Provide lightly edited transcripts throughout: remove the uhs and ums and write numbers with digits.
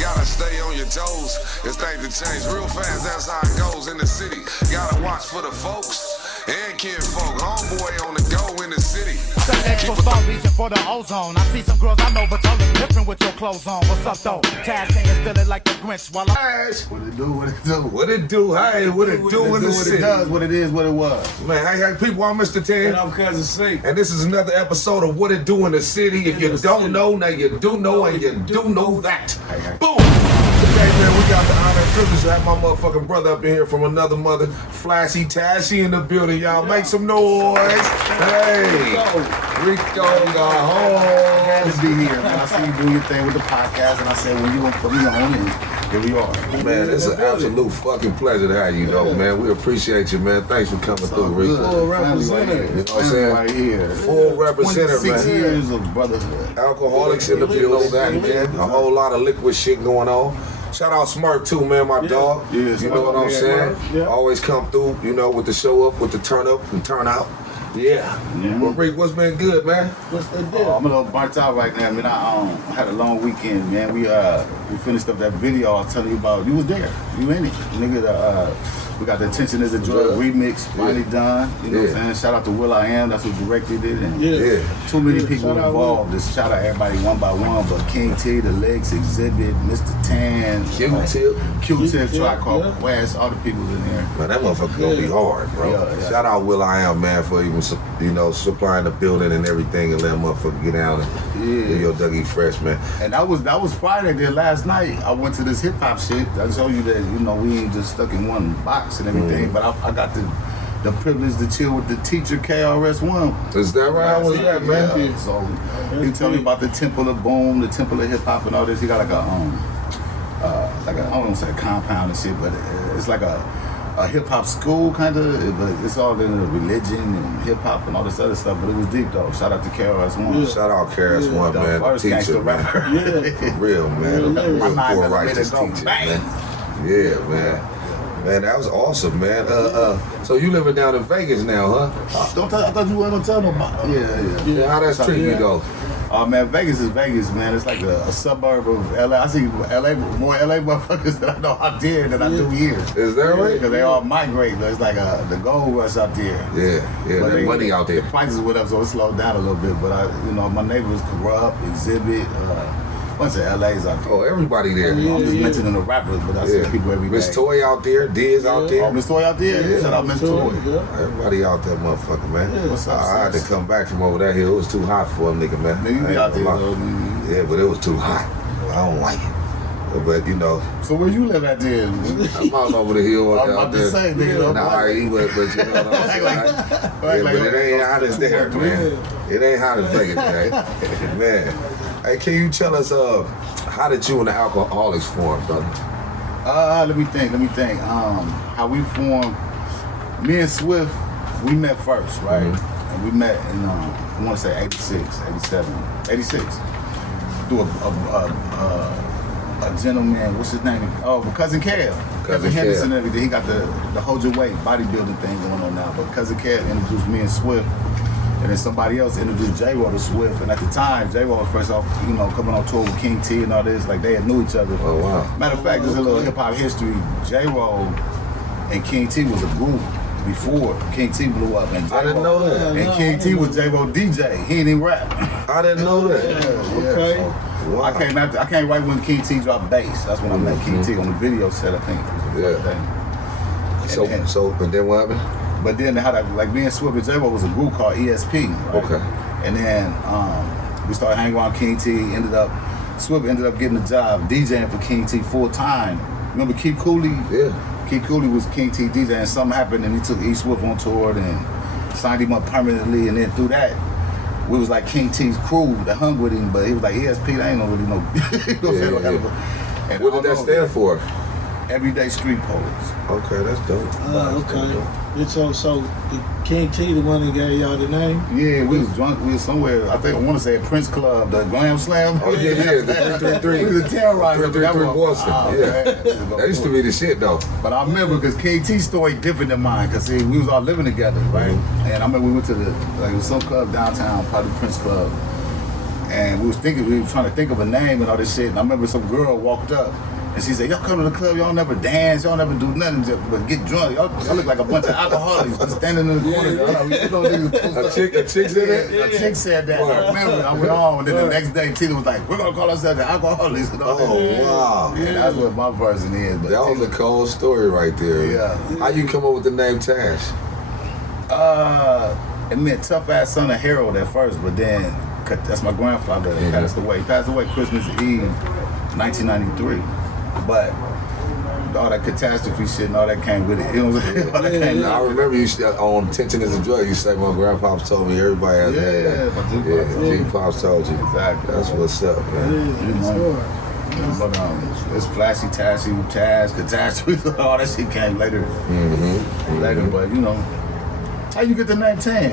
Gotta stay on your toes. It's things to change real fast, that's how it goes in the city. Gotta watch for the folks and kinfolk. Homeboy on the go in the city. The extra star reaching for the ozone. I see some girls I know, but y'all look different with your clothes on. What's up though? Taz can't steal it like the Grinch while I. What it do? What it do? What it do? Hey, what it do in the city? What it does? What it is? What it was? Man, hey, people, I'm Mr. 10. And I'm Cousin C. And this is another episode of What It Do in the City. If you don't know, now you do know, and you do know that. Boom! Today, man, we got the honor and privilege to have my motherfucking brother up in here from another mother, Flashy Tashy in the building, y'all. Make some noise. Hey, Rico got home. Glad to be here, man. I see you do your thing with the podcast, and I said, when you gonna put me on, and here we are. Man, it's an absolute fucking pleasure to have you, though, man. We appreciate you, man. Thanks for coming through, Rico. Full representative. You know what I'm saying? Right here. Full representative, man. 6 years of brotherhood. Alcoholics in the building, that, man. A whole lot of liquid shit going on. Shout out Smurf too, man, my dog. Yeah, you know what I'm saying? Yeah. Always come through, you know, with the show up, with the turn up and turn out. Yeah. Well, Rick, what's been good, man? What's the deal? I'm a little burnt out right now, man. I had a long weekend, man. We finished up that video I was telling you about. You was there. You in it. Nigga, we got the Attention Is a Drug remix finally done. You know what I'm saying? Shout out to will.i.am, that's who directed it. And too many people involved. Just shout out everybody one by one, but King T, The Legs, Exhibit, Mr. Tan, Q-Tip, Tribe Called Quest, all the people in there. Man, that motherfucker gonna be hard, bro. Yeah. Shout out will.i.am, man, for even, you know, supplying the building and everything and let motherfucker get out and do your Dougie Fresh, man. And that was Friday. Then last night I went to this hip hop shit. I told you that, you know, we ain't just stuck in one box and everything, but I got the privilege to chill with the teacher KRS-One. Is that right? How was that, man? Yeah. So he told me about the Temple of Boom, the Temple of Hip Hop and all this. He got like I don't want to say a compound and shit, but it's like a hip hop school kind of, but it's all in the religion and hip hop and all this other stuff. But it was deep though. Shout out to KRS-One. Shout out KRS-One, man. First the gangster teacher, rapper. For real, man. Real poor righteous teacher, bang. man. Yeah, man. Man, that was awesome, man. So you living down in Vegas now, huh? Don't tell. I thought you weren't gonna tell nobody. Yeah. How that's treating you though? Oh man, Vegas is Vegas, man. It's like a suburb of LA. I see more LA motherfuckers that I know out there than I do here. Is that right? Because they all migrate. It's like the gold rush out there. Yeah, But the money out there. The prices went up, so it slowed down a little bit. But my neighbors Corrupt, Exhibit, bunch of LA's out there. Oh, everybody there. I'm just mentioning the rappers, but I see people every day. Miss Toy out there, Diz out there. Oh, Miss Toy out there? Yeah. Shout out Miss Toy. Everybody out there, motherfucker, man. Yeah, what's up, I had to come back from over that hill. It was too hot for a nigga, man. Nigga be out there, Yeah, but it was too hot. I don't like it. But you know. So where you live at then? I'm out over the hill I'm out about there. to say, nigga. Nah, he was, but you know what I'm saying? But it ain't hot as there, man. It ain't hot as Vegas, man. Man. Hey, can you tell us how did you and the Alkaholiks form, brother? Let me think. How we formed, me and Swift, we met first, right? And we met in, I want to say 86, 87, 86. Through a gentleman, what's his name? Oh, Cousin Kev. Cousin Henderson and everything. He got the Hold Your Weight bodybuilding thing going on now. But Cousin Kev introduced me and Swift. And then somebody else introduced J-Ro to Swift. And at the time, J-Ro was first off, coming on tour with King T and all this. Like, they had knew each other. Oh, wow. Matter of fact, there's a little hip-hop history. J-Ro and King T was a group before King T blew up. And I didn't know that. And King T was J-Ro DJ. He didn't even rap. I didn't know that. Okay. So, wow. I came right when King T dropped bass. That's when I met King T on the video set, I think. It was the first thing. And then what happened? But then me and Swift and J-Ro was a group called ESP. Right? Okay. And then we started hanging around King T. Swift ended up getting a job DJing for King T full time. Remember Keith Cooley? Yeah. Keith Cooley was King T DJ, and something happened, and he took E Swift on tour and signed him up permanently. And then through that, we was like King T's crew that hung with him, but he was like ESP. That ain't no really no. What did that stand for? Everyday Street Poets. Okay, that's dope. Okay. So the King T, the one that gave y'all the name? Yeah, we was drunk. We was somewhere. I want to say at Prince Club, the Glam Slam. Oh yeah, the 333. We was a terrorizer. 333 Boston. Yeah, that used to be the shit though. But I remember because KT's story different than mine. Cause see, we was all living together, right? And I remember we went to some club downtown, probably Prince Club. And we were trying to think of a name and all this shit. And I remember some girl walked up and she said, y'all come to the club, y'all never dance, y'all never do nothing but get drunk. Y'all look like a bunch of alcoholics just standing in the corner. A chick said that? A chick said that. I remember, I went on, and then the next day Tina was like, we're gonna call ourselves the alcoholics. And all that. Wow. Yeah, that's what my version is. But That was a cold story right there. Yeah. How you come up with the name Tash? It meant tough ass son of Harold at first, but then that's my grandfather that passed away. He passed away Christmas Eve, 1993. But all that catastrophe shit and all that came with it. You know what I'm saying? All that came with I it. remember you on Tension is a Drug, you say my grandpops told me everybody has that. Yeah, G-Pops told you. Exactly. That's what's up, man. But it's flashy, tashy, Tash, catastrophe, all that shit came later. Later, but you know. How you get the name Tan?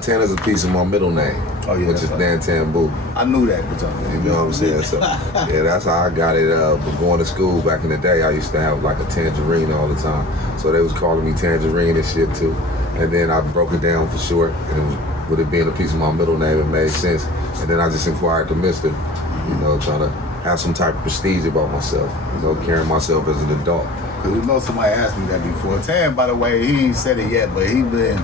Tan is a piece of my middle name, which is Dan Tambu. I knew that, but You know what I'm saying? So, yeah, that's how I got it. But going to school back in the day, I used to have like a tangerine all the time. So they was calling me Tangerine and shit too. And then I broke it down for short. And with it being a piece of my middle name, it made sense. And then I just inquired to Mr., you know, trying to have some type of prestige about myself. You know, carrying myself as an adult. Cause you know somebody asked me that before. Tan, by the way, he ain't said it yet, but he been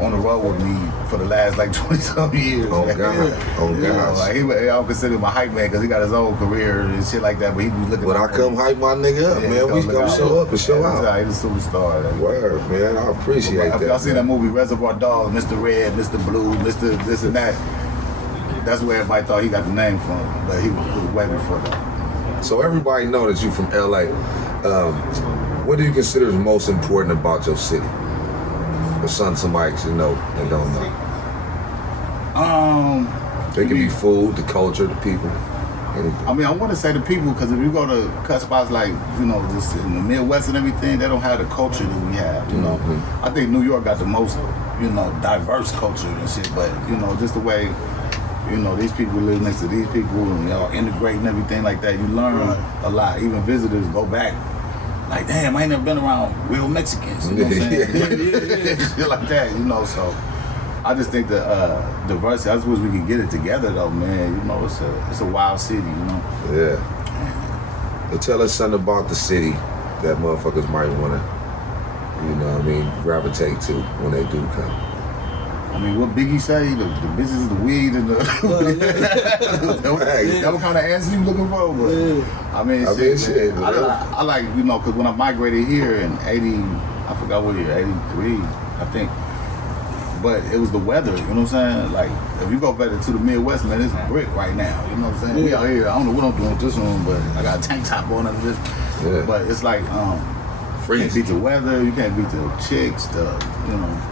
on the road with me for the last like 20-something years. Oh God, oh You know, gosh. like I don't consider him a hype man because he got his own career and shit like that. But he be looking. When I come hype my nigga up, man, we gonna show up and show out. He's a superstar. Word, man, I appreciate that. Y'all seen that movie Reservoir Dogs, Mr. Red, Mr. Blue, Mr. This and that. That's where everybody thought he got the name from, but he was way before that. So everybody know that you from LA. What do you consider is most important about your city? For somebody you know and don't know. It can be food, the culture, the people, anything. I mean, I want to say the people because if you go to cut spots like, you know, just in the Midwest and everything, they don't have the culture that we have, you know. I think New York got the most, you know, diverse culture and shit, but, you know, just the way, you know, these people live next to these people and y'all integrate and everything like that, you learn a lot. Even visitors go back. Like, damn, I ain't never been around real Mexicans, you know what I'm saying? Shit like that, you know, so I just think that diversity, I just wish we could get it together though, man. You know, it's a wild city, you know? Yeah. So tell us something about the city that motherfuckers might want to, you know what I mean, gravitate to when they do come. I mean, what Biggie say, the business, the weed, and the... that what kind of answer you looking for? But, I mean, shit, I like, you know, because when I migrated here in 80, I forgot what year, 83, I think. But it was the weather, you know what I'm saying? Like, if you go better to the Midwest, man, it's brick right now, you know what I'm saying? We out here, I don't know what I'm doing with this one, but I got a tank top on under this. Yeah. But it's like, you can't beat the weather, you can't beat the chicks, you know.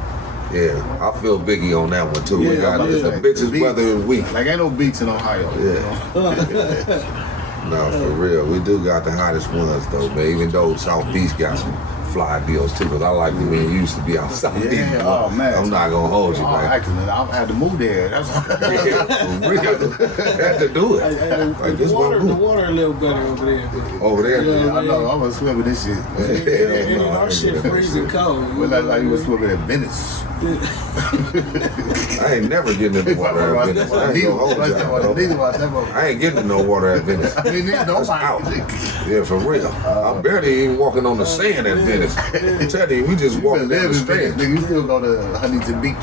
Yeah, I feel Biggie on that one too. Yeah, we got the bitches weather week. Like ain't no beats in Ohio. Yeah. You know? No, for real. We do got the hottest ones though, man. Even though South Beach got some fly deals too, because I like the man used to be out South Beach. Yeah, oh man. I'm not gonna hold you, man. Actually, I had to move there. That's Yeah, for real. Had to do it. Like, the water a little better over there. Over there? Yeah, I know. I was swimming this shit. And our shit freezing cold. Well, that's like you was swimming at Venice. I ain't never getting in the water at Venice. I ain't gonna hold you. I ain't getting in no water at Venice. That's out. Yeah, for real. I'm barely even walking on the sand at Venice. I'm telling you, we just walking down the strand. You still go to Huntington Beach.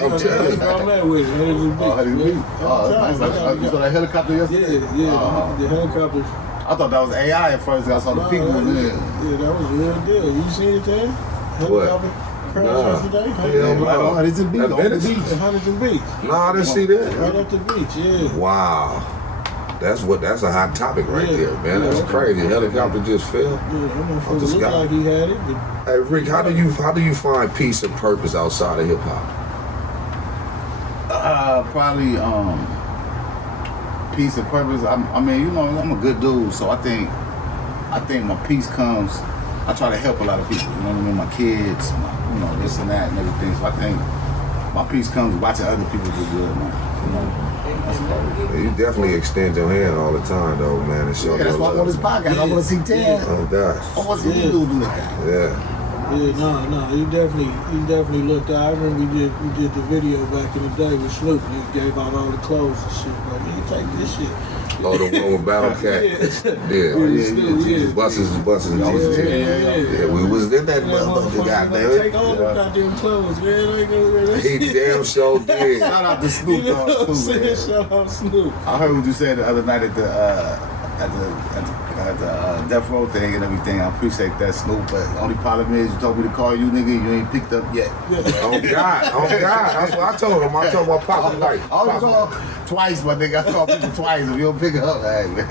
I'm telling you. I'm at with Huntington Beach. Huntington Beach. Oh, nice. You saw that helicopter yesterday? Yeah, the helicopters. I thought that was AI at first. I saw the people. Yeah, that was a real deal. You see it there? Helicopter crash yesterday? Huntington Beach. At Venice? At Huntington Beach. No, I didn't see that. Right at the beach, yeah. Wow. That's a hot topic right there, man. That's crazy. Helicopter just fell. Yeah, I don't know if the it looked sky. like he had it, but Hey Rick, how do you find peace and purpose outside of hip hop? Probably peace and purpose. I mean, you know, I'm a good dude, so I think my peace comes. I try to help a lot of people. You know what I mean? My kids, you know, this and that and everything. So I think my peace comes watching other people do good, man. You know. You definitely extend your hand all the time, though, man. And show Yeah, that's why I want this podcast. I want to see Ted. Oh gosh. I want to see you do that. Yeah. Yeah, no, he definitely looked out. I remember we did the video back in the day with Snoop. And he gave out all the clothes and shit. Like, you take this shit. Oh, the one with Battle Cat. Buses, Jesus. Yeah, we was in that motherfucker, goddamn it. Take all the goddamn clothes, man. He damn sure did. Shout out to Snoop Dogg too, man. Shout out Snoop. I heard what you said the other night at the Death Row thing and everything. I appreciate that, Snoop. But only problem is you told me to call you, nigga. You ain't picked up yet. Oh God. That's what I told him. I told my papa like. I only called twice, my nigga. I call people twice. If you don't pick up, hey, man.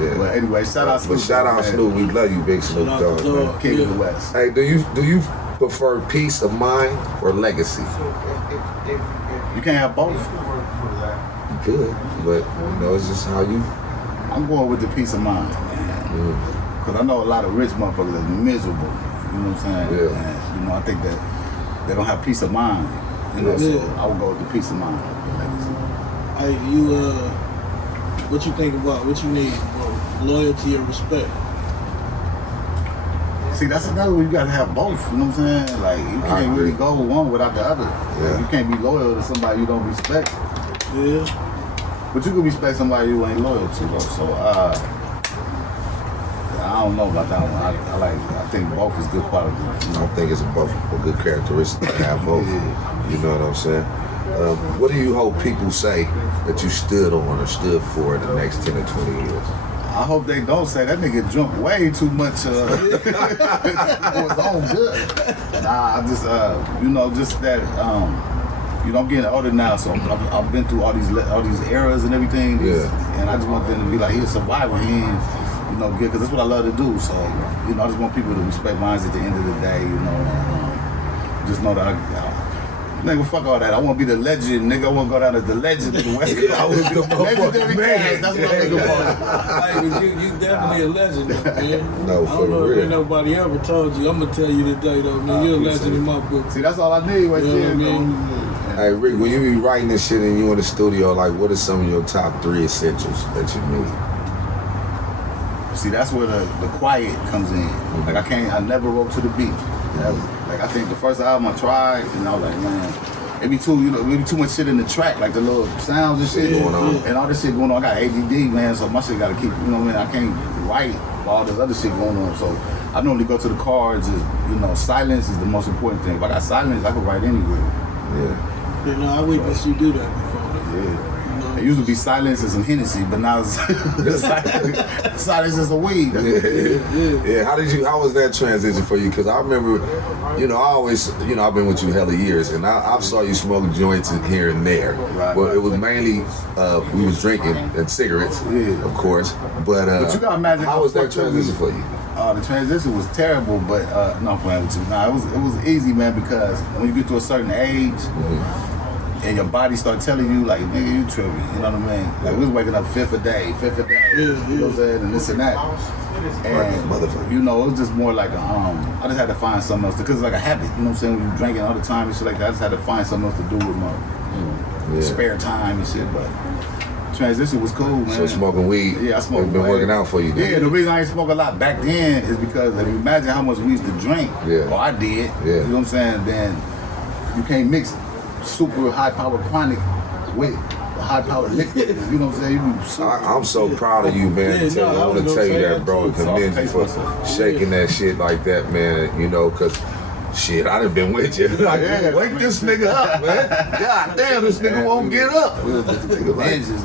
Yeah. But anyway, shout out Snoop. But shout out Snoop. We love you, big Snoop Dogg, man. King of the West. Hey, do you prefer peace of mind or legacy? You can't have both. You could, but you know, it's just how you. I'm going with the peace of mind, man. Because I know a lot of rich motherfuckers that's miserable. You know what I'm saying? Yeah. And, you know, I think that they don't have peace of mind. You know, so I would go with the peace of mind. Hey, what you think about? What you need? Loyalty or respect? See, that's another one. You gotta have both. You know what I'm saying? Like, you can't really go one without the other. Yeah. Like, you can't be loyal to somebody you don't respect. Yeah. But you can respect somebody you ain't loyal to, though. So, I don't know about that one. I think both is good quality. I don't think it's both a good characteristic to have both. You know what I'm saying? What do you hope people say that you stood on or stood for in the next 10 or 20 years? I hope they don't say that nigga drunk way too much. Was on good. Nah, I just you know, just that you know, I'm getting older now, so I've been through all these eras and everything. Yeah. And I just want them to be like, he's a survivor. He ain't, you know, good, because that's what I love to do. So, you know, I just want people to respect mine at the end of the day. You know, just know that nigga, fuck all that. I want to be the legend, nigga. I want to go down as the legend of the West Coast. I was the legendary man. cast. That's what I'm looking for. Hey, you definitely a legend, though, man. No, I don't know for if real. nobody ever told you. I'm gonna tell you today, though, man. You're a legend in my book. See, that's all I need right You know what I there, mean? man. Hey Rick, when you be writing this shit and you in the studio, like what are some of your top 3 essentials that you need? See, that's where the quiet comes in. Like I never wrote to the beat. Never. Like I think the first album I tried, and I was like, man, it be too much shit in the track, like the little sounds and shit going on, and all this shit going on. I got ADD, man, so my shit got to keep, you know what I mean? I can't write all this other shit going on. So I normally go to the cards. You know, silence is the most important thing. If I got silence, I can write anywhere. Yeah. You know, I witnessed you do that before. Yeah. It used to be silence and some Hennessy, but now it's silence is a weed. Yeah. How was that transition for you? Because I remember, you know, I always, you know, I've been with you hella years, and I saw you smoke joints here and there. Right. But it was mainly we was drinking and cigarettes, of course. But you gotta imagine how was that transition for you? The transition was terrible, but no, I'm playing with you. Nah, it was easy, man, because when you get to a certain age. And your body start telling you, like, nigga, you tripping, you know what I mean? Like, we was waking up fifth a day, you know what I'm saying, and this and that. And, you know, it was just more like I just had to find something else, because it's like a habit, you know what I'm saying? When you're drinking all the time and shit like that, I just had to find something else to do with my spare time and shit, but transition was cool, man. So smoking weed, yeah, I smoked. It's been working out for you, then. Yeah, the reason I ain't smoke a lot back then is because if you imagine how much we used to drink, or I did, you know what I'm saying, then you can't mix super high power chronic with high power liquid. You know what I'm saying? I'm so proud of you, man. I want to tell you that, bro, and commend you for shaking that shit like that, man. You know, because shit, I done been with you. Like, wake this nigga up, man. God damn, this nigga won't get up.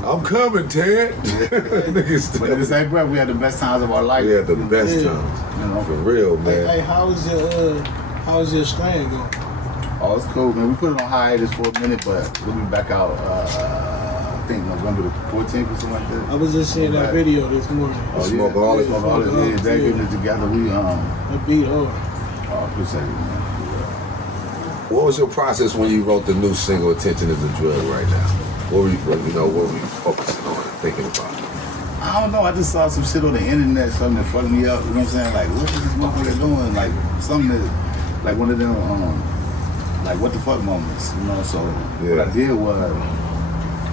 I'm coming, Ted. But in the same breath, we had the best times of our life. We had the best times. You know, for real, man. Hey, how's your strain going? Oh, it's cool, man. We put it on hiatus for a minute, but we'll be back out, I think November the 14th or something like that. I was just seeing that video this morning. Oh, Smokeaholics. Yeah, they're getting it together. That beat hard. Oh, appreciate it, man. What was your process when you wrote the new single, Attention is a Drug, right now? What were you focusing on and thinking about? I don't know. I just saw some shit on the internet, something that fucked me up. You know what I'm saying? Like, what is this motherfucker doing? Like, something that, like one of them, like what the fuck moments, you know? So what I did was,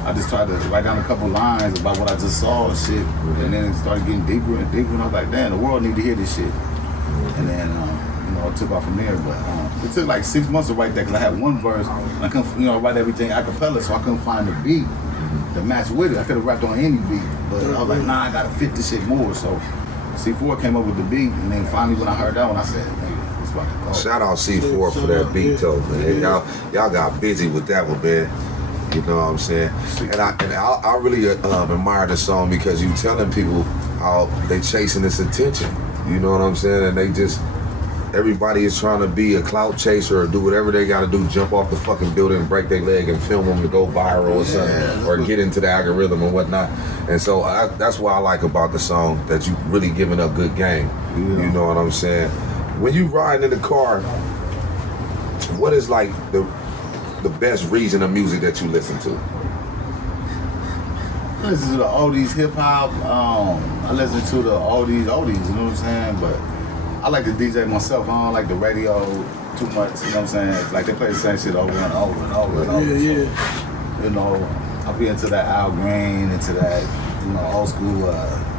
I just tried to write down a couple lines about what I just saw and shit, and then it started getting deeper and deeper, and I was like, damn, the world need to hear this shit. And then, you know, it took off from there. But it took like 6 months to write that because I had one verse. And I couldn't, you know, write everything a cappella, so I couldn't find the beat to match with it. I could have rapped on any beat, but I was like, nah, I gotta fit this shit more. So C4 came up with the beat, and then finally when I heard that one, I said, nigga, it's about to go. Shout out C4 for that beat though, man. Y'all got busy with that one, man. You know what I'm saying? And I really admire the song because you telling people how they chasing this attention. You know what I'm saying? And they just, everybody is trying to be a clout chaser or do whatever they got to do, jump off the fucking building, break their leg, and film them to go viral or something, or get into the algorithm or whatnot. And so that's what I like about the song, that you really giving up good game. Yeah. You know what I'm saying? When you ride in the car, what is like the best region of music that you listen to? I listen to the oldies, hip hop. I listen to the oldies, you know what I'm saying? But I like to DJ myself. I don't like the radio too much, you know what I'm saying? Like they play the same shit over and over and over and over. Yeah. You know, I'll be into that Al Green, into that, you know, old school,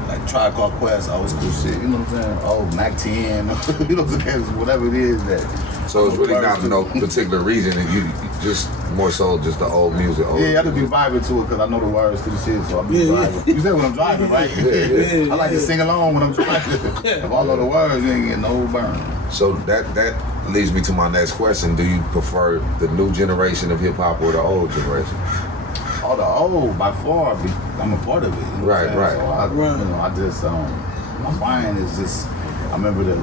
like Tribe Called Quest, old school shit, you know what I'm saying? Old Mac 10, you know what I'm saying? Whatever it is that. So it's really not no particular reason, and you just more so just the old music. Yeah, I have to be vibing to it because I know the words to the shit, so I be vibing. You said when I'm driving, right? I like to sing along when I'm driving. If I know the words, you ain't getting no burn. So that leads me to my next question. Do you prefer the new generation of hip hop or the old generation? Oh, the old, by far, I'm a part of it. You know Right. So you know, I just, my mind is just, I remember the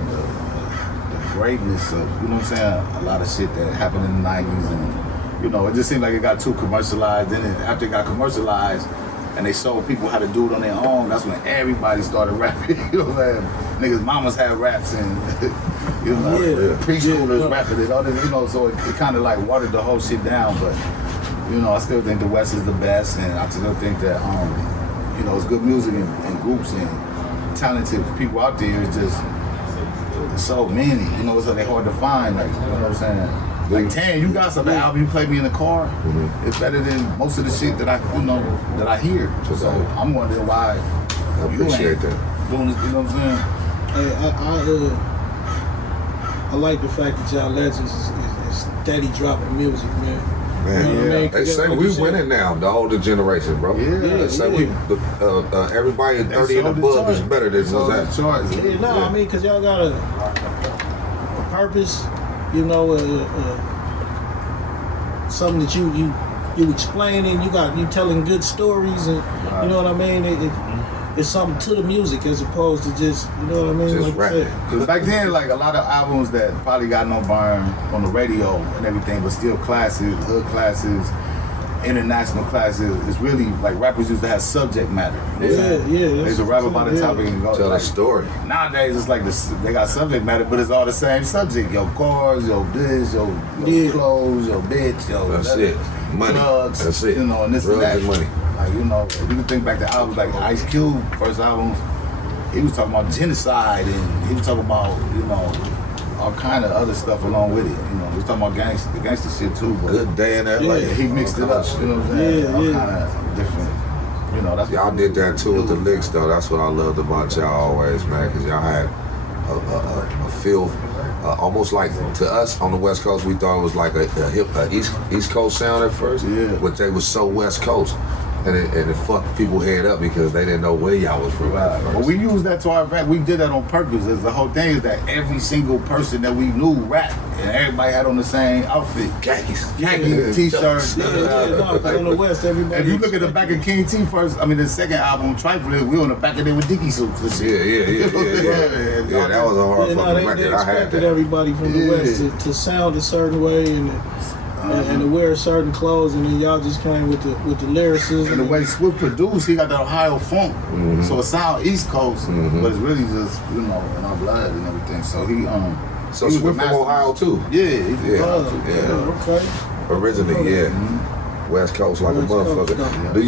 greatness of, you know what I'm saying, a lot of shit that happened in the 90s, and, you know, it just seemed like it got too commercialized. Then after it got commercialized, and they showed people how to do it on their own, that's when everybody started rapping. You know what I'm saying? Niggas' mamas had raps, and, you know, preschoolers rapping it, all this, you know, so it kind of like watered the whole shit down, but, you know, I still think the West is the best, and I still think that, you know, it's good music and groups and talented people out there. It's just, there's so many, you know, so they're hard to find, like, you know what I'm saying? Like, Tan, you got some album you play me in the car, it's better than most of the shit that I hear. So I'm wondering why I appreciate that. Doing this, you know what I'm saying? Hey, I like the fact that y'all legends is steady dropping music, man. Man, you know what I mean? They say like we winning now, the older generation, bro. They say we, everybody 30 and above is better than what's that. Yeah, no, I mean, because y'all got a purpose, you know, something that you explaining, you telling good stories, and you know what I mean? It's something to the music as opposed to just, you know what I mean? Just like rapping. Because back then, like a lot of albums that probably got no burn on the radio and everything, but still classics, hood classics, international classics, it's really like rappers used to have subject matter. Yeah. They used to rap about the topic and go. Tell like, a story. Nowadays, it's like they got subject matter, but it's all the same subject. Your cars, your this, your clothes, your bitch, That's it. Money. Drugs. That's it. You know, and this Drugs and that. And money. Like, you know, if you can think back to albums like Ice Cube, first albums, he was talking about genocide, and he was talking about, you know, all kind of other stuff along with it. You know, he was talking about the gangster shit too. But Good Day in LA. he mixed it up. You know what I'm saying? All Yeah. kind of different. You know, that's Y'all did that too with the licks, though. That's what I loved about y'all always, man, because y'all had a feel, almost like to us on the West Coast, we thought it was like a East Coast sound at first, but they was so West Coast. And it fucked people head up because they didn't know where y'all was from. Right. But we used that to our advantage. We did that on purpose. The whole thing is that every single person that we knew rapped, and everybody had on the same outfit. Khakis, T-shirts. No, on the West, everybody. If you look at the back of King T the second album, Trifling, we on the back of there with Dickie suits and shit. Yeah, that was a hard fucking record. They I had expected that. everybody from the West to sound a certain way and to wear certain clothes, and then y'all just came with the lyricism. And the way Swift produced, he got that Ohio funk, so it sounds East Coast, but it's really just, you know, in our blood and everything. So So he Swift from Ohio too. Yeah, he's from Ohio too. Okay. Originally, West Coast like West a motherfucker. Coast, yeah. Do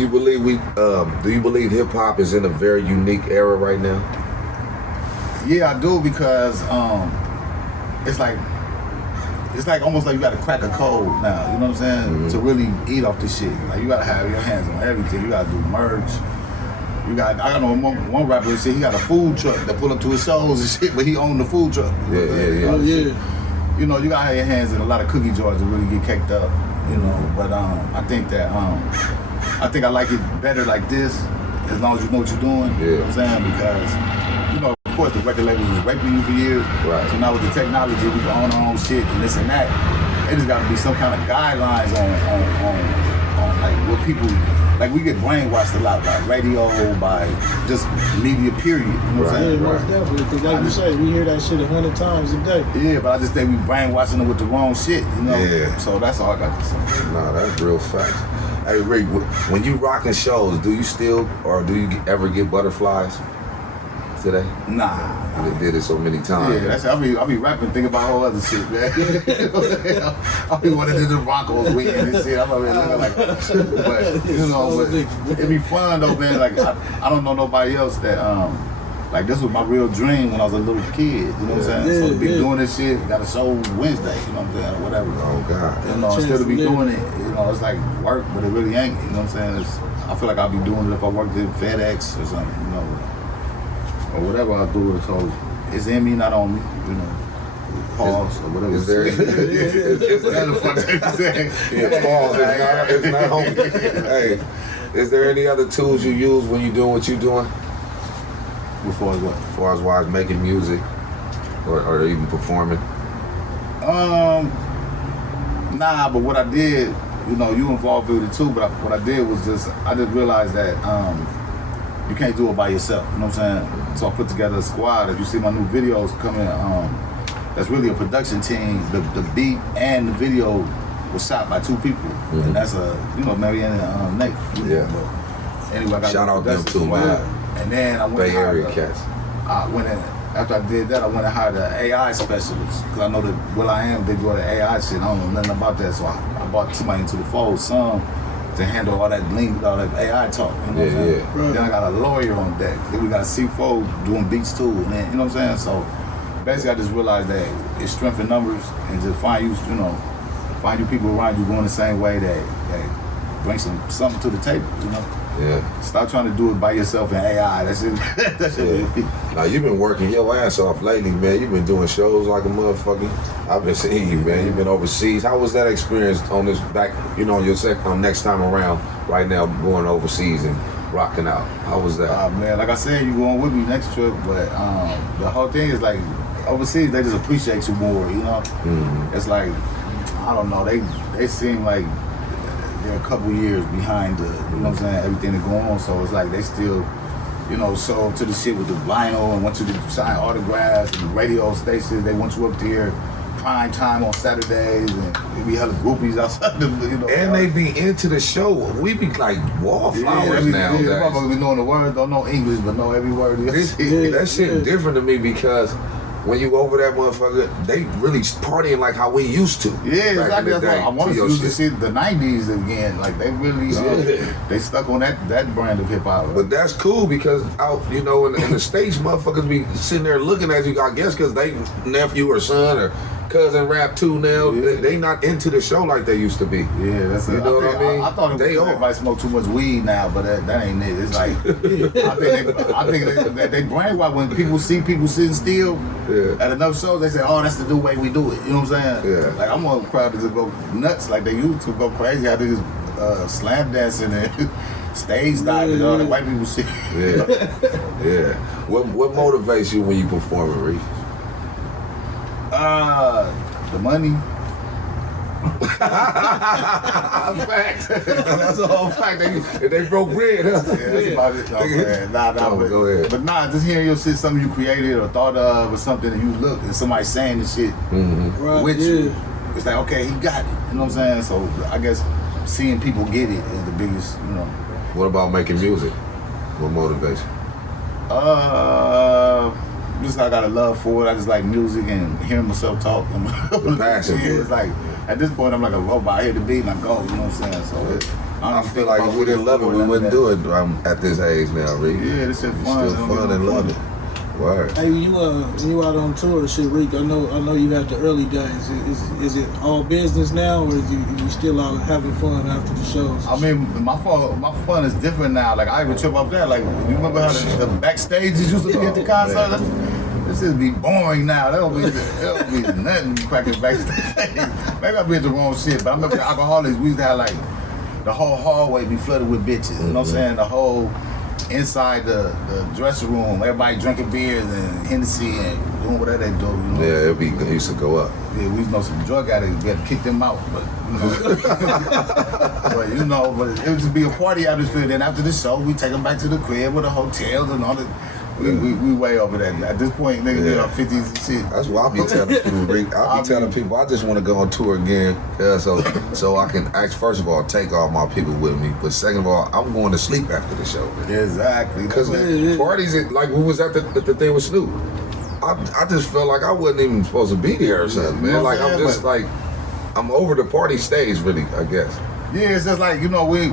you believe hip hop is in a very unique era right now? Yeah, I do, because it's like almost like you gotta crack a code now, you know what I'm saying? To really eat off this shit. Like, you gotta have your hands on everything. You gotta do merch, I know one rapper that said he got a food truck that pull up to his shows and shit, but he owned the food truck. Yeah. Oh, yeah. You know, you gotta have your hands in a lot of cookie jars to really get caked up. You know, but I think that I like it better like this, as long as you know what you're doing. Yeah. You know what I'm saying? Because, you know, of course the record labels was raping you for years. Right. So now with the technology, we can own our own shit and this and that. It just gotta be some kind of guidelines on like what people, like we get brainwashed a lot by radio, by just media period. You know what I'm saying? Yeah, most definitely. Because like you say, we hear that shit 100 times a day. Yeah, but I just think we brainwashing them with the wrong shit, you know? Yeah. So that's all I got to say. Nah, that's real facts. Hey Rick, when you rocking shows, do you still or do you ever get butterflies today? Nah. They did it so many times. Yeah, that's I'll be rapping, thinking about all other shit, man. I'll be wanting to do the Broncos win and shit. I'm over here looking like, but you know, but it'd be fun though, man. Like I don't know nobody else that like this was my real dream when I was a little kid. You know what I'm saying? Yeah, so to be yeah. doing this shit, got a show Wednesday. You know what I'm saying? Or whatever. Oh God. You know, instead of be doing it, you know, it's like work, but it really ain't. You know what I'm saying? I feel like I'll be doing it if I worked at FedEx or something. You know. Or whatever I do with it, so it's in me, not on me, you know. Pause or whatever. Is there? Yeah, pause. It's not on me. Hey, is there any other tools you use when you doing what you doing? As far as what? As far as making music or even performing? Nah, but what I did, you know, you involved with it too. But what I did was I just realized that you can't do it by yourself. You know what I'm saying? So I put together a squad. If you see my new videos coming, that's really a production team. The beat and the video was shot by two people, and that's Marianne and Nate. Yeah. But anyway, I got Shout out them too, squad. man. And then I went Bay and hired Area cats. I went in. After I did that, I went and hired an AI specialist because I know that will.i.am, they do all the AI shit. I don't know nothing about that, so I brought somebody into the fold, some to handle all that link, all that AI talk. You know what I'm saying? Right. Then I got a lawyer on deck. Then we got a C4 doing beats too. And then, you know what I'm saying? So basically, I just realized that it's strength in numbers, and just find you people around you going the same way that bring something to the table. You know. Yeah. Stop trying to do it by yourself in AI. That's it. That's it. Yeah. Now you've been working your ass off lately, man. You've been doing shows like a motherfucker. I've been seeing you, man. You've been overseas. How was that experience on this back? You know, your next time around, right now, going overseas and rocking out. How was that? Man, like I said, you going with me next trip, but the whole thing is like overseas, they just appreciate you more. You know, It's like I don't know. They seem like they're a couple years behind the, you know what I'm saying, everything that's going on. So it's like they still, you know, so to the shit with the vinyl and want you to sign autographs and the radio stations. They want you up there prime time on Saturdays and they be hella groupies outside the, you know. And they be into the show. We be like wallflowers now. Yeah, motherfuckers be knowing the words, don't know English, but know every word. That shit different to me because when you over that motherfucker, they really partying like how we used to. Yeah, exactly. That's why I want to use shit. to see the 90s again. Like they really, they stuck on that brand of hip hop. But that's cool because out, you know, in the States, motherfuckers be sitting there looking at you, I guess, because they nephew or son or cousin rap too now. Yeah. They not into the show like they used to be. Yeah, that's you know what I mean. I thought it was everybody smoke too much weed now, but that ain't it. It's like I think they brainwash when people see people sitting still at enough shows. They say, "Oh, that's the new way we do it." You know what I'm saying? Yeah. Like I want the crowd to just go nuts, like they used to go crazy. I think it's slam dancing and stage diving. All the white people shit. Yeah. What motivates you when you perform, Reed? The money. Fact. That's a whole fact. They broke bread. Huh? Yeah, that's about it. No, man. Nah, go ahead. But nah, just hearing your shit, something you created or thought of or something, and you look and somebody saying the shit with you. It's like, okay, he got it. You know what I'm saying? So I guess seeing people get it is the biggest, you know. What about making music? What motivates you? Just I got a love for it. I just like music and hearing myself talk. The passion for it. It's like at this point I'm like a robot. I hear the beat and I go. You know what I'm saying? So I feel like if we didn't love it, we wouldn't do it at this age now, Reed. Yeah, this shit It's fun. still fun and love it. Word. Hey, you out on tour and shit, Rick. I know you had the early days. Is it all business now, or is you still out having fun after the shows? I mean, my fun is different now. Like I even trip up there. Like you remember how the backstages used to be at the concert? This is be boring now. That'll be nothing cracking backstage. Maybe I be at the wrong shit, but I remember the Alkaholiks. We used to have like the whole hallway be flooded with bitches. You know what I'm saying? The whole inside the dressing room, everybody drinking beers and Hennessy and doing whatever they do. You know? Yeah, it used to go up. Yeah, we used to know some drug addicts. We had to kick them out, but but it would just be a party atmosphere. Then after the show, we take them back to the crib or the hotels and all that. We way over that. At this point, niggas did our 50s and shit. That's why I be telling people, Rick. I be telling people I just want to go on tour again, so I can first of all take all my people with me, but second of all, I'm going to sleep after the show. Man. Exactly. Because parties, like we was at the thing with Snoop. I just felt like I wasn't even supposed to be there or something, man. Like I'm just like I'm over the party stage, really. I guess. Yeah, it's just like, you know, we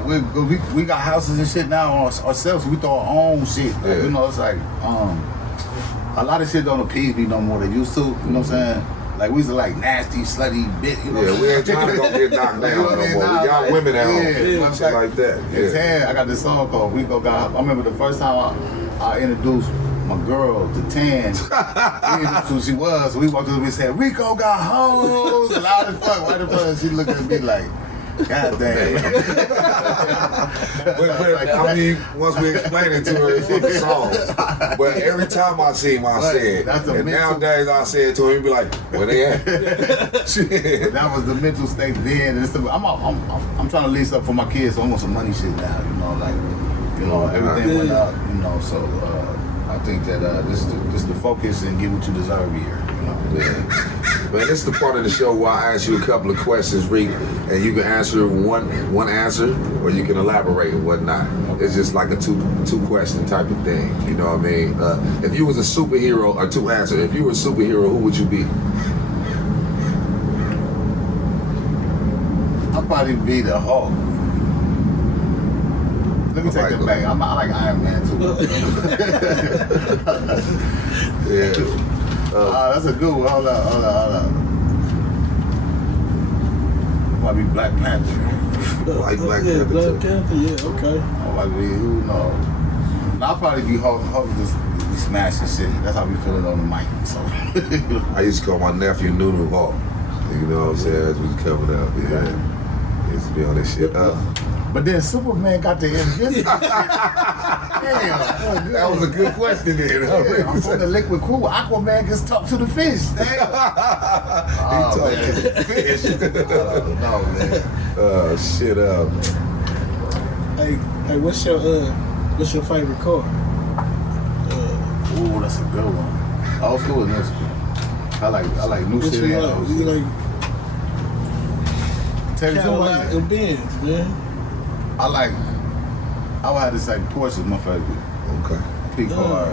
got houses and shit now ourselves. We throw our own shit. Like, you know, it's like a lot of shit don't appease me no more than used to. You know what I'm saying? Like we used to like nasty, slutty bitch. You know we ain't trying to go get knocked down no more. We got women at home, shit like that. Yeah. I got this song called "We Go Got." I remember the first time I introduced my girl to Tan. We knew who she was. So we walked up and said, "Rico got hoes." Loud as fuck. Right in front of her. She looked at me like, God damn. but I mean, once we explain it to her, it's for the song. But every time I see him, I say it. And nowadays I say it to him, he be like, where they at? Shit. That was the mental state then. I'm trying to lease up for my kids, so I want some money shit now. You know, like, you know, everything went up, you know, so I think that this is the focus and get what you deserve here. You know? Yeah. Man, this is the part of the show where I ask you a couple of questions, Reek, and you can answer one answer, or you can elaborate and whatnot. It's just like a two question type of thing. You know what I mean? If you was a superhero, or two answer. If you were a superhero, who would you be? I'd probably be the Hulk. Let me take that back. I like Iron Man too. Yeah. That's a good one. Hold up. Might be Black Panther. Like Black Panther. Black Panther, yeah, okay. Might be, who knows? I'll probably be Hulk just be smashing shit. That's how we feel it on the mic. So I used to call my nephew Nunu Hawk. You know what I'm saying? As we was coming up. Yeah. He used to be on this shit. But then Superman got the invisible. Damn. That was a good question then. Yeah, I'm from the liquid crew. Aquaman can talk to the fish. Damn. He talked to the fish. No, man. Shit up. Hey, what's your favorite car? Ooh, that's a good one. Old school and new school. I like new shit and old You shit. like Cadillac and Benz, man. I would have to say Porsche is my favorite. Okay. P car. I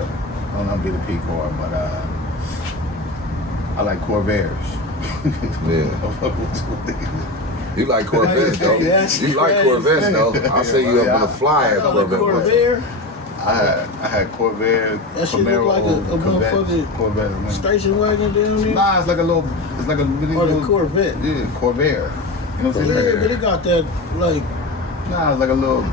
don't know if it's a P car, but I like Corvairs. Yeah. You like Corvettes though. You like Corvettes though. I'll say you up on the fly at Corvette. I had Corvair, that shit Camaro, look like a motherfucking Corvette. station wagon down there. Nah, it's like a mini the Corvette. Yeah, Corvair. You know what I'm saying? Yeah, but it got that like. Nah, it's like a little.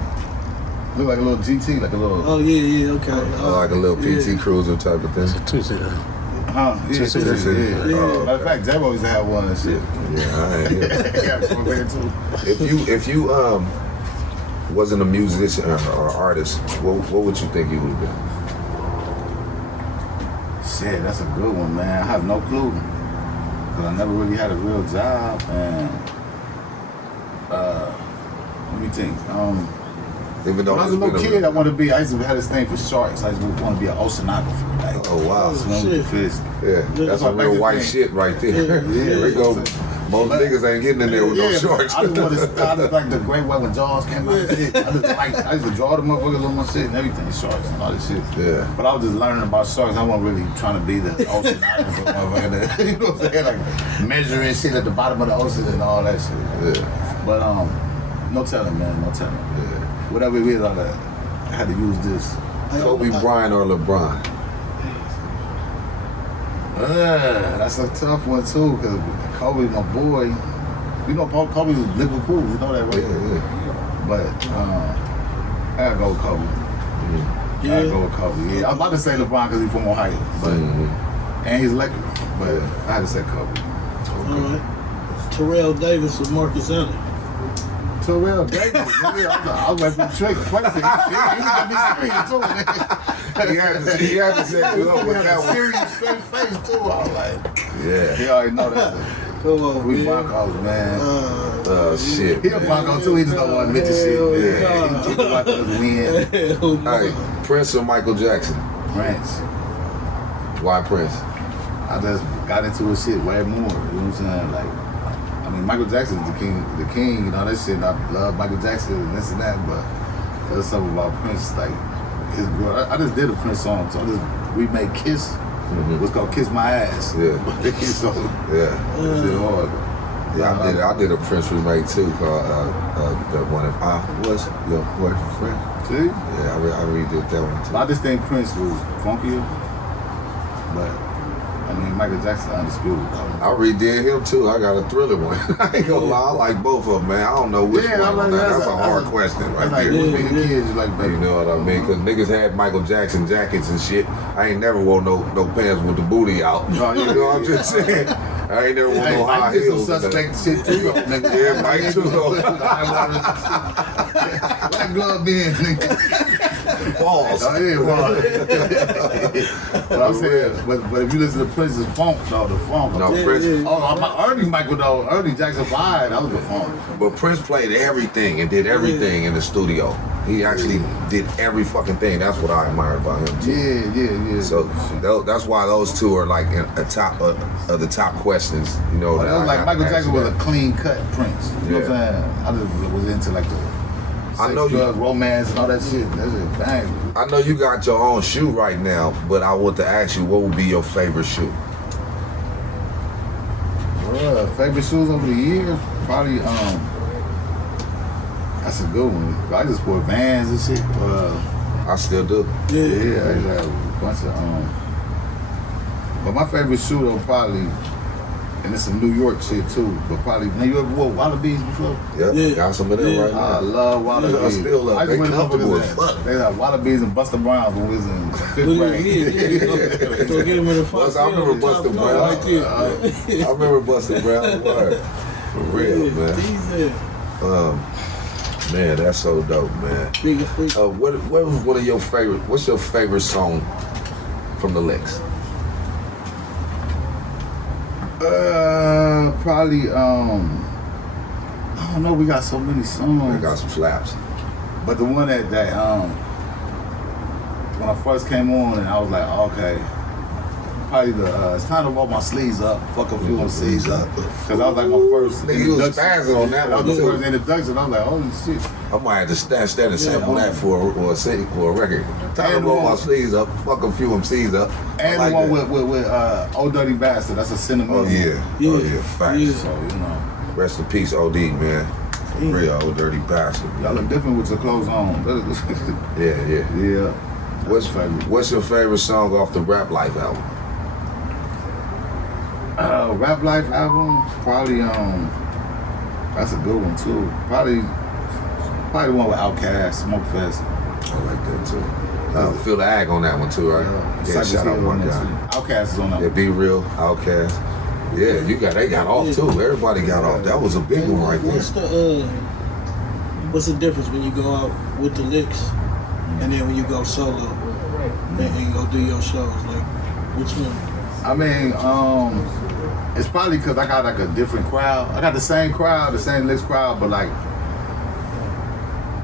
Look like a little GT, like a little. Oh yeah, okay. Like a little PT Cruiser type of thing. It's a two-seater. Huh? Yeah, Two-seater. Yeah. Matter of fact, Jabo used to have one and shit. Yeah, I ain't here. Yeah, Corvair too. If you wasn't a musician or artist, what would you think you would have been? Shit, that's a good one, man. I have no clue. Cause I never really had a real job, and let me think. Even though when I was a little kid, I wanted to be. I used to have this thing for sharks. I used to want to be an oceanographer. Like, oh wow, swim with the fish. Yeah, that's some real white shit right there. Yeah, we go. Most niggas ain't getting in there with no shorts. I just want to start like the great white when Jaws came out. I used to draw the motherfuckers on my shit and everything, sharks and all this shit. Yeah. But I was just learning about sharks. I wasn't really trying to be the oceanographer, motherfucker. You know what I'm saying? Like measuring shit at the bottom of the ocean and all that shit. Yeah. But no telling, man, no telling. Yeah. Whatever it is, I had to use this. Kobe Bryant or LeBron? That's a tough one too, cause Kobe, my boy. You know, Kobe was Liverpool. You know that, right? Yeah. But I gotta go with Kobe. I gotta go with Kobe. Yeah, I was about to say LeBron because he's from Ohio, but and he's Lakers. But I had to say Kobe. All right. Terrell Davis or Marcus Allen? Terrell Davis. I was like from Trick. He got me serious too. He had to say it up He with had that a one. serious straight face too. I was like, Yeah. he already know that. Come on, We man. Broncos, man. Oh shit. He a Bronco too. He just don't want to admit your shit. Hell Yeah. yeah. He just want us to win. Hey, Prince or Michael Jackson? Prince. Why Prince? I just got into his shit way more. You know what I'm saying? Like, I mean, Michael Jackson's the king, you know, that shit. And I love Michael Jackson and this and that, but there's something about Prince, like, his girl. I just did a Prince song, so we made Kiss. It's called Kiss My Ass. Yeah. So, Yeah. it's hard. Yeah, I did a Prince remake too called the one of I Was Your Boyfriend. See? Yeah, I redid that one too. I just think Prince was funkier, but I mean, Michael Jackson undisputed. I redid him too. I got a Thriller one. I ain't gonna lie, I like both of them, man. I don't know which Yeah, one. I'm like, That's a that's hard a- question right That's like, there. we the kids, like, baby. You know what I mean? Because niggas had Michael Jackson jackets and shit. I ain't never wore no pants with the booty out. Oh, yeah. You know what I'm just saying? I ain't never wore Hey, no high Mike did some heels. suspect shit too, though, nigga. Yeah, Mike too, though. Black glove being, nigga. Balls. Oh, yeah, well. But I'm saying, but if you listen to Prince's funk, though, the funk. No, Prince. Oh, Ernie Michael, though. Ernie Jackson 5, that was the funk. But Prince played everything and did everything in the studio. He actually did every fucking thing. That's what I admire about him too. Yeah. So that's why those two are like in a top of the top questions. You know, But that it was I like got Michael to Jackson ask was you a clean cut Prince. You know what I'm saying? I just was into like the I know sex, drugs, romance, and all that shit. That shit bang. I know you got your own shoe right now, but I want to ask you, what would be your favorite shoe? Favorite shoes over the years? Probably, that's a good one. I just wore Vans and shit. I still do. Yeah, I got a bunch of, but my favorite shoe though probably, and it's some New York shit too, but probably, man, you ever wore Wallabies before? Yep, Yeah. got some of them right I now. love Wallabies. I still love I them. They just went to comfortable motherfuckers as fuck. They had Wallabies and Buster Browns when we was in 5th Go grade. get him in the Bust- I remember Buster Brown. Right there. I remember Buster Brown. Word. For real, man. Man, that's so dope, man. What was one of your favorite? What's your favorite song from the Licks? Probably, I don't know, we got so many songs. I got some slaps. But the one that when I first came on and I was like, okay, probably it's time to roll my sleeves up, fuck a few on sleeves up. Because I was like my first Nigga, you was spazzing on that That one was the too. first introduction. I was like, holy shit. I might have to stand and sample that for a record. Time to And roll my one- sleeves up, fuck a few MCs up. And I the like one that. with Oh Dirty Bastard, that's a sentimental Oh yeah, oh yeah, facts. Yeah. So, you know, Rest in peace, OD, man. For real, old dirty bastard. y'all look different with your clothes on. Yeah. Yeah. What's your favorite song off the Rap Life album? Rap Life album, probably that's a good one too. Probably the one with Outkast, Smoke Fest. I like that too. Feel the Ag on that one too, right? Yeah, shout out one guy. Outkast is on that Yeah, one. Be Real, Outkast. Yeah, they got off too. Everybody got off. That was a big one right there. What's the difference when you go out with the Licks and then when you go solo and you go do your shows? Like, which one? I mean, it's probably because I got like a different crowd. I got the same crowd, the same Licks crowd, but like,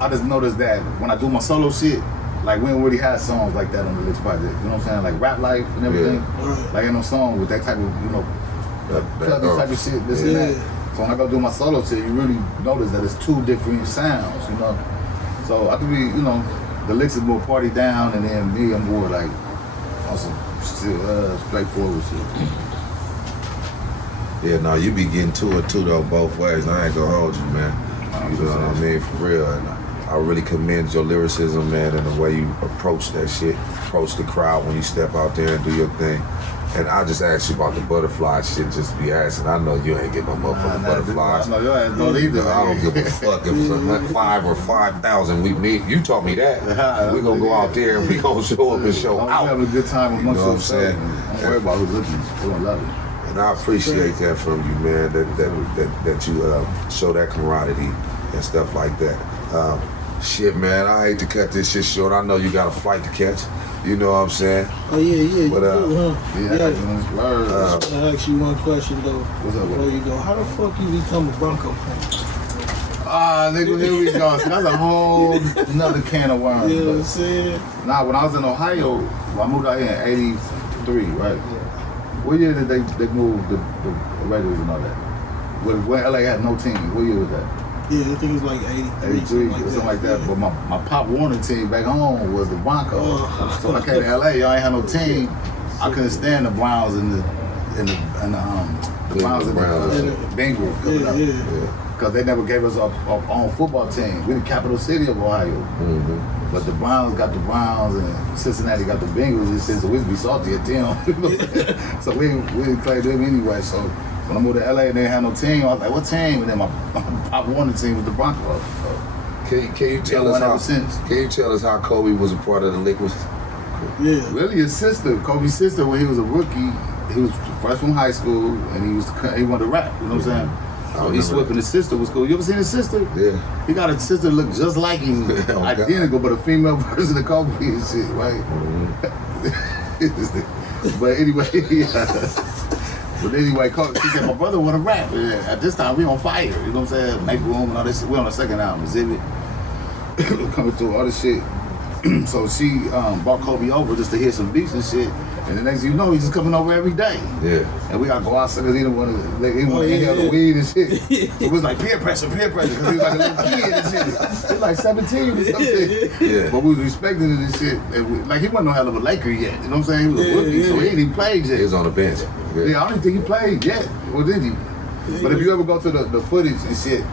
I just noticed that when I do my solo shit, like we don't really have songs like that on the Licks project. You know what I'm saying? Like Rap Life and everything. Yeah. Like ain't no song with that type of, clubby type of shit, this and that. So when I go do my solo shit, you really notice that it's two different sounds, you know? So I could be, the Licks is more party down, and then me, I'm more like, on some straightforward shit. Yeah, no, you be getting to it too though, both ways. I ain't gonna hold you, man. You know what I mean? For real. And I really commend your lyricism, man, and the way you approach that shit, approach the crowd when you step out there and do your thing. And I just asked you about the butterfly shit just to be asking. I know you ain't get no motherfucking butterflies. I know your ass don't either. I don't give a fuck if it's 5 or 5,000. You taught me that. We gonna go out there and we gonna show up and show I'm out. having a good time with You know what I'm myself. saying? Don't worry about who's looking. They're gonna love it. And I appreciate that from you, man. That you show that camaraderie and stuff like that. Shit, man. I hate to cut this shit short. I know you got a flight to catch. You know what I'm saying? Oh yeah, But, you do, huh? Yeah. I want to ask you one question though. What's up, before you go? How the fuck you become a Bronco fan? Nigga, here we go. So that's a whole another can of worms. You know what I'm But, saying? nah, when I was in Ohio, I moved out here in '83, right? What year did they move the Raiders and all that? When LA had no team, what year was that? Yeah, I think it was like 83, 83 or something like that. Yeah. But my Pop Warner team back home was the Broncos. Oh. So when I came to LA, y'all ain't had no team. I couldn't stand the Browns and the Browns and the Bengals coming up. Yeah. Because they never gave us our own football team. We're the capital city of Ohio. Mm-hmm. But the Browns got the Browns and Cincinnati got the Bengals. And since we used to be salty at them. So we didn't play them anyway. So when I moved to LA and they didn't have no team, I was like, what team? And then my Pop Warner team was the Broncos. So, Can you tell us how Kobe was a part of the Liquids? Yeah. really his sister, Kobe's sister, when he was a rookie, he was fresh from high school and he wanted to rap, you know what I'm saying? So E Swift and his sister was cool. You ever seen his sister? Yeah. He got a sister that looked just like him, Oh, identical, but a female version of Kobe and shit, right? But anyway, yeah. But anyway, she said, my brother want to rap. Yeah, at this time, we on fire. You know what I'm saying? Make room and all this shit. We on the second album, Exhibit. Coming through all this shit. So she brought Kobe over just to hear some beats and shit. And the next thing you know, he's just coming over every day. Yeah. And we gotta go outside because he didn't want to inhale the weed and shit. So it was like peer pressure, because he was like a little kid and shit. He was like 17 or something. Yeah. But we was respecting it and shit. And like he wasn't no hell of a Laker yet. You know what I'm saying? He was a rookie, so he ain't even played yet. He was on the bench. Yeah, I don't think he played yet. Or did he? But if you ever go to the footage and shit,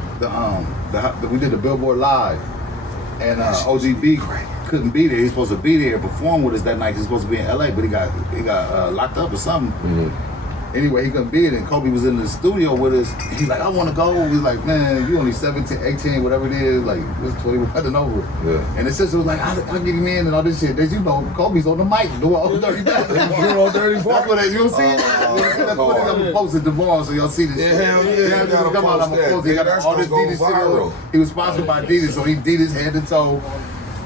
we did the Billboard Live, and OGB couldn't be there. He's supposed to be there, perform with us that night. He's supposed to be in LA, but he got locked up or something. Mm-hmm. Anyway, he couldn't be there, and Kobe was in the studio with us. He's like, I want to go. He's like, man, you only 17, 18, whatever it is. Like, it's 21 and over. Yeah. And his sister was like, I'll get him in and all this shit. As you know, Kobe's on the mic doing all the dirty basketball. That's what you don't see it? I'm gonna post it tomorrow so y'all see this shit. Hell yeah, you gotta come out, I'm post gonna post it. He that. got all this That's Adidas gonna shit go on. viral. He was sponsored by Adidas, so he Adidas head to toe.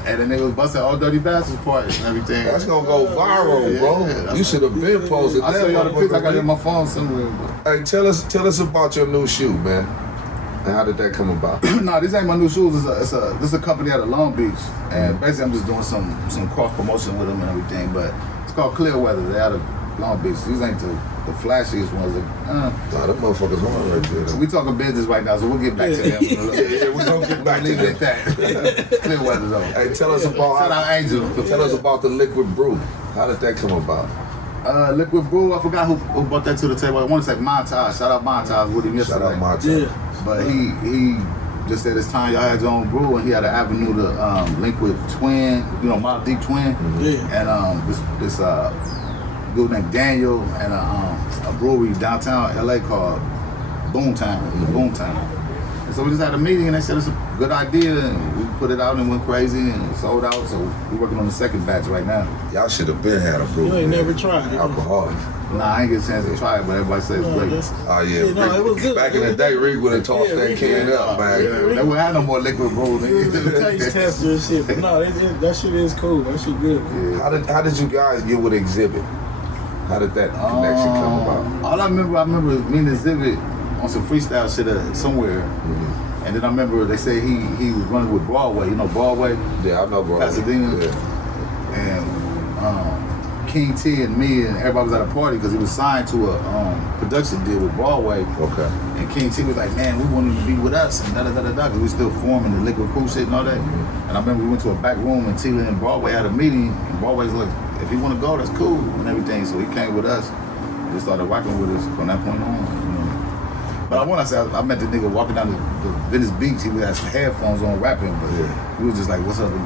And then they was busting all dirty bastards parts and everything. That's gonna go viral, bro. You should have been posted I'll that. show y'all the picture. I got it in motherfucker. my phone somewhere. Hey, tell us about your new shoe, man. And how did that come about? No, this ain't my new shoes. This is a company out of Long Beach, and basically I'm just doing some cross promotion with them and everything. But it's called Clearweather. They're out of Long Beach. These ain't the flashiest ones. Nah, that motherfucker's hard right there. So we talking business right now, so we'll get back to them. Yeah, we're gonna get back to Leave it that. at that. Clearweather though. Hey, tell us about Shout out Angel. Tell us about the liquid brew. How did that come about? Liquid Brew, I forgot who brought that to the table. I want to say Montage. Shout out Montage with him yesterday. Shout out my time. Yeah. But he just said it's time y'all had your own brew, and he had an avenue to link with Twin, Mob Deep Twin, Yeah. and this dude named Daniel, and a brewery downtown LA called Boomtown. And so we just had a meeting, and they said it's a good idea, and we put it out and went crazy and sold out. So we're working on the second batch right now. Y'all should have been had a brew. You ain't man. never tried it. Alcoholic. Nah, I ain't get a chance to try it, but everybody says it's great. Oh yeah, No, it was good. back in the day, Rick would have tossed Yeah, that Rick can did. up, man. They wouldn't have no more liquid brew. Taste tester and shit. But no, that shit is cool. That shit good. How did you guys get with Exhibit? How did that connection come about? All I remember me and Exhibit on some freestyle shit somewhere. And then I remember they said he was running with Broadway. You know Broadway? Yeah, I know, bro. Pasadena. Yeah. And King T and me and everybody was at a party because he was signed to a production deal with Broadway. Okay. And King T was like, man, we want him to be with us and da-da-da-da-da, because we still forming the Liquid Crew shit and all that. And I remember we went to a back room and Tila and Broadway had a meeting, and Broadway's like, if he want to go, that's cool and everything. So he came with us and just started rocking with us from that point on. But I want to say, I met the nigga walking down the Venice Beach. He had some headphones on rapping, but he was just like, what's up, you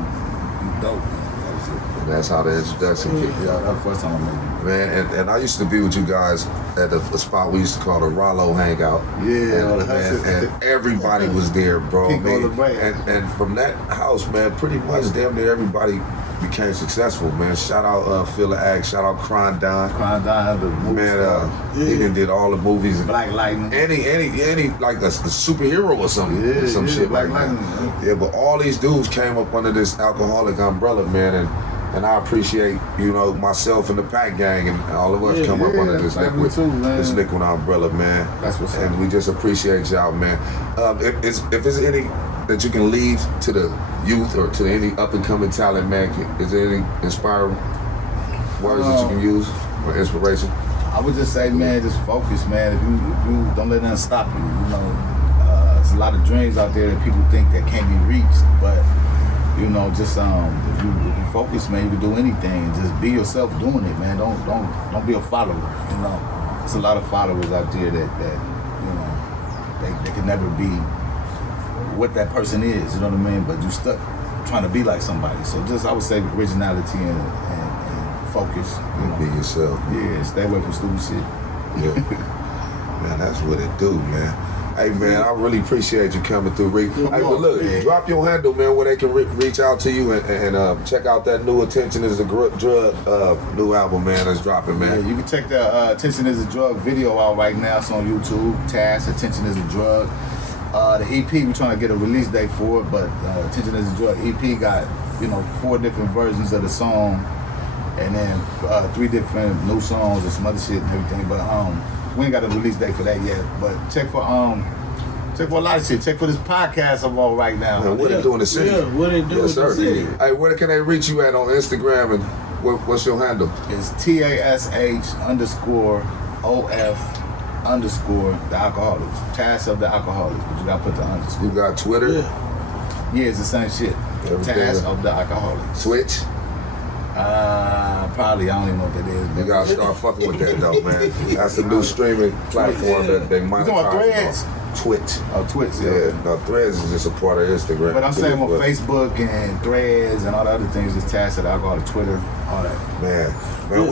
dope. That was it. That's how the introduction kicked. Yeah, that's the first time I met you. Man, and I used to be with you guys at the spot we used to call the Rollo Hangout. Yeah, and everybody was there, bro. Pico Man. the brand. And from that house, man, pretty much damn near everybody became successful, man. Shout out Phil Ag, shout out Cron Don. Cron Don, the movie Man, star. he done did all the movies. Black Lightning. Any like a superhero or something, Yeah, some yeah, shit Black like Lightning, that. Yeah, but all these dudes came up under this alcoholic umbrella, man, and I appreciate, you know, myself and the Pack Gang and all of us come up under this liquid umbrella, man. That's what's up. And we just appreciate y'all, man. If there's any that you can leave to the youth or to any up and coming talent, man, is there any inspiring words that you can use or inspiration? I would just say, man, just focus, man. If you don't let nothing stop you, you know, there's a lot of dreams out there that people think that can't be reached, but you know, just if you focus, man, you can do anything. Just be yourself doing it, man. Don't be a follower. You know, there's a lot of followers out there that you know they can never be what that person is. You know what I mean? But you stuck trying to be like somebody. So just I would say originality and focus. You know, Be yourself. Yeah, stay away from stupid shit. Yeah. Man, that's what it do, man. Hey, man, I really appreciate you coming through, Rick. Hey, but look, drop your handle, man, where they can reach out to you and check out that new Attention is a Drug new album, man, that's dropping, man. Yeah, you can check the Attention is a Drug video out right now. It's on YouTube. Tash, Attention is a Drug. The EP, we're trying to get a release date for it, but Attention is a Drug EP got, you know, 4 different versions of the song, and then 3 different new songs and some other shit and everything. But we ain't got a release date for that yet. But check for a lot of shit. Check for this podcast I'm on right now. Man, what they do in the city? Yeah, what they do in the city. Hey, where can they reach you at on Instagram, and what's your handle? It's TASH_OF_ the Alkaholiks. Tash of the Alkaholiks. But you gotta put the underscore. You got Twitter? Yeah, it's the same shit. Everything. Tash of the Alkaholiks. Twitch? Probably. I don't even know what that is. You gotta start fucking with that though, man. That's the new streaming platform that they monetize. You talking about Threads? Twitch. Oh, Twitch, Yeah, no, Threads is just a part of Instagram. But I'm saying on But, Facebook and Threads and all the other things, just Tash of the Alkaholiks, Twitter, all that. Man,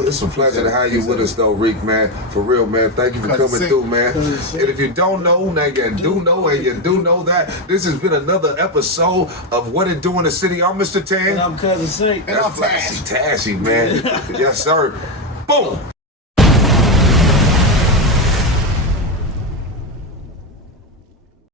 it's a pleasure to have you with us though, Reek, man. For real, man. Thank you for Cousin coming Sick. through, man. And if you don't know, now you do know, and you do know that. This has been another episode of What It Do in the City. I'm Mr. Tan. And I'm Cousin Sick. And I'm That's Flashy Tashy, man. Yes, sir. Boom.